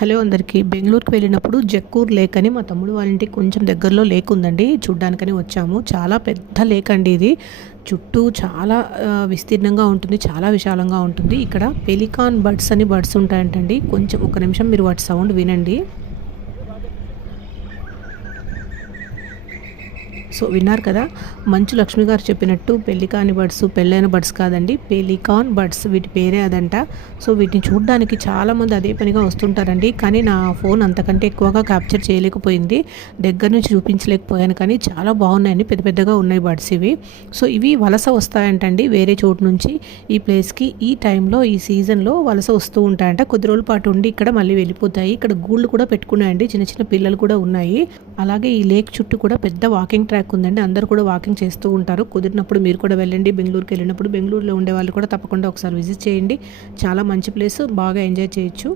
Hello అందరికీ. బెంగళూరుకి వెళ్ళినప్పుడు జక్కూర్ లేక్ అని మా తమ్ముడు వాళ్ళ ఇంటికి కొంచెం దగ్గరలో లేక్ ఉందండి, చూడ్డానికని వచ్చాము. చాలా పెద్ద లేక్ అండి ఇది. చుట్టూ చాలా విస్తీర్ణంగా ఉంటుంది, చాలా విశాలంగా ఉంటుంది. ఇక్కడ పెలికాన్ బర్డ్స్ అని బర్డ్స్ ఉంటాయంటండి. కొంచెం ఒక నిమిషం మీరు వాటి సౌండ్ వినండి. సో విన్నారు కదా, మంచు లక్ష్మి గారు చెప్పినట్టు పెళ్లికాని బర్డ్స్ పెళ్ళైన బర్డ్స్ కాదండి, పెలికాన్ బర్డ్స్, వీటి పేరే అదంట. సో వీటిని చూడడానికి చాలామంది అదే పనిగా వస్తుంటారండి. కానీ నా ఫోన్ అంతకంటే ఎక్కువగా క్యాప్చర్ చేయలేకపోయింది, దగ్గర నుంచి చూపించలేకపోయాను. కానీ చాలా బాగున్నాయండి, పెద్ద పెద్దగా ఉన్నాయి బర్డ్స్ ఇవి. సో ఇవి వలస వస్తాయంటండి వేరే చోటు నుంచి ఈ ప్లేస్కి. ఈ టైంలో ఈ సీజన్లో వలస వస్తూ ఉంటాయంట. కొద్ది రోజుల పాటు ఉండి ఇక్కడ మళ్ళీ వెళ్ళిపోతాయి. ఇక్కడ గూళ్ళు కూడా పెట్టుకున్నాయండి, చిన్న చిన్న పిల్లలు కూడా ఉన్నాయి. అలాగే ఈ లేక్ చుట్టూ కూడా పెద్ద వాకింగ్ ట్రాక్ ఉందండి. అందరూ కూడా వాకింగ్ చేస్తూ ఉంటారు. కుదిరినప్పుడు మీరు కూడా వెళ్ళండి. బెంగళూరుకి వెళ్ళినప్పుడు బెంగళూరులో ఉండే వాళ్ళు కూడా తప్పకుండా ఒకసారి విజిట్ చేయండి. చాలా మంచి ప్లేస్, బాగా ఎంజాయ్ చేయొచ్చు.